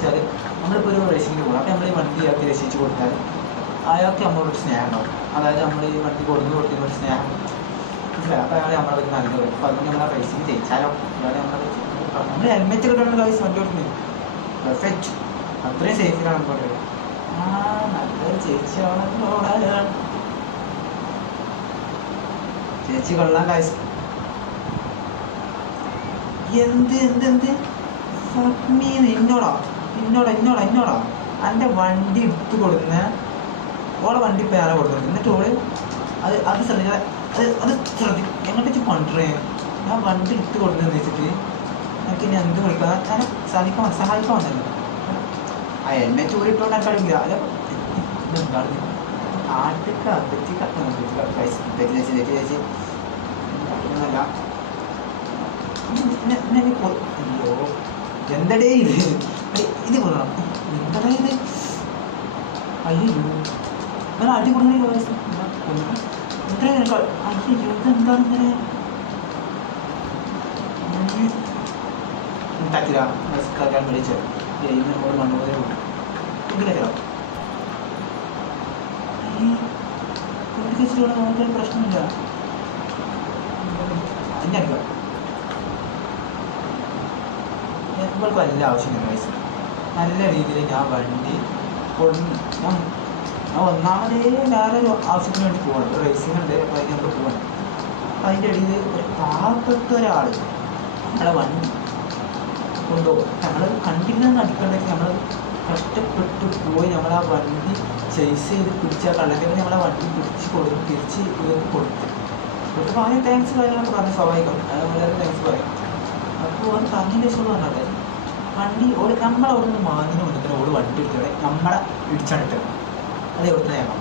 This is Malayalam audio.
വെച്ചാൽ നമ്മളിപ്പോൾ ഒരു റേസിങ്ങിന് പോകണം. അപ്പോൾ നമ്മൾ ഈ വണ്ടി ഇയാൾക്ക് രക്ഷിച്ച് കൊടുത്താൽ അയാൾക്ക് നമ്മളോട് സ്നേഹം ഉണ്ടാവും. അതായത് നമ്മൾ ഈ വണ്ടി കൊടുക്കുന്ന ഒരു സ്നേഹം മനസ്സിലായി. അപ്പോൾ അയാൾ നമ്മളെ പറ്റി നല്ലത് വരും. അപ്പോൾ അതുകൊണ്ട് നമ്മൾ റേസിങ് ജയിച്ചാലോ അയാൾ നമ്മൾ ഹെൽമെറ്റ് കിട്ടുന്ന കാര്യം വണ്ടി കൊടുക്കുന്നത് പെർഫെക്റ്റ്, അത്രയും സേഫിലാണ് നമുക്ക്. ആ നല്ലൊരു ചേച്ചിയാണല്ലോ ചേച്ചി കൊള്ളാൻ കാശ്. എന്ത് എന്ത് എന്ത് ഇന്നോടാ എൻ്റെ വണ്ടി എടുത്ത് കൊടുക്കുന്ന ഓളെ വണ്ടി ഇപ്പോൾ ഞാനാണ് കൊടുക്കുന്നത്. എന്നിട്ട് ഓള് അത് ശ്രദ്ധിക്കാതെ എങ്ങോട്ടേക്ക് കൊണ്ടുവരേ ഞാൻ വണ്ടി എടുത്ത് കൊടുക്കുന്നതെന്ന് വെച്ചിട്ട് എനിക്ക് ഇനി എന്ത് വിളിക്കാം ഞാൻ സഹായിക്കാൻ വന്നല്ലോ. ആ ഹെൽമെറ്റ് ഊരിട്ടോണ്ട് എനിക്ക് അറിയില്ല. അല്ല എന്താണ് ചേച്ചി ഒന്നല്ല അയ്യോ എന്തടേ ഇത് കൊള്ളണം. എന്താ ഇത്? അയ്യോ നിങ്ങൾ അടി കൊടുക്കണേ അയ്യോ ഇതെന്താണ് ഇങ്ങനെ ഉണ്ടാക്കില്ല വിളിച്ചോ നമ്മൾ മണ്ണുപോലെ ഇതിലോ നമുക്കൊരു പ്രശ്നമില്ല. അതിനല്ല നമ്മൾക്ക് വലിയ ആവശ്യമില്ല പൈസ. നല്ല രീതിയിൽ ഞാൻ വണ്ടി കൊടുന്നു. ഞാൻ ഒന്നാമതേ വേറൊരു ആവശ്യത്തിന് വേണ്ടി പോകണം. ഒരു റേസിംഗ് ഉണ്ട്. അപ്പോൾ അതിന് നമ്മൾ പോകണം. അപ്പം അതിൻ്റെ ഇടയിൽ ഒരു പാവപ്പെട്ട ഒരാൾ നമ്മളെ വണ്ടി കൊണ്ടുപോകും. നമ്മൾ കണ്ടില്ലെന്ന് അടിക്കണ്ടെങ്കിൽ നമ്മൾ കഷ്ടപ്പെട്ട് പോയി നമ്മളാ വണ്ടി ചേസ് ചെയ്ത് പിടിച്ചാൽ കള്ളത്തിൽ നമ്മളെ വണ്ടി പിടിച്ച് കൊടുക്കും, തിരിച്ച് കൊടുക്കും. കൊടുത്തപ്പോൾ ആദ്യം താങ്ക്സ് കാര്യങ്ങളൊക്കെ പറഞ്ഞ് സ്വാഭാവികം വളരെ താങ്ക്സ് പറയും. അപ്പോൾ അത് പറഞ്ഞതിൻ്റെ ശേഷം പറഞ്ഞാൽ വണ്ടി നമ്മളവിടെ നിന്ന് മാഞ്ഞിന് വന്നിട്ട് ഓട് വണ്ടി എടുത്തത് നമ്മളെ ഇടിച്ചാണിട്ട് അത് എവിടുന്ന് നേരം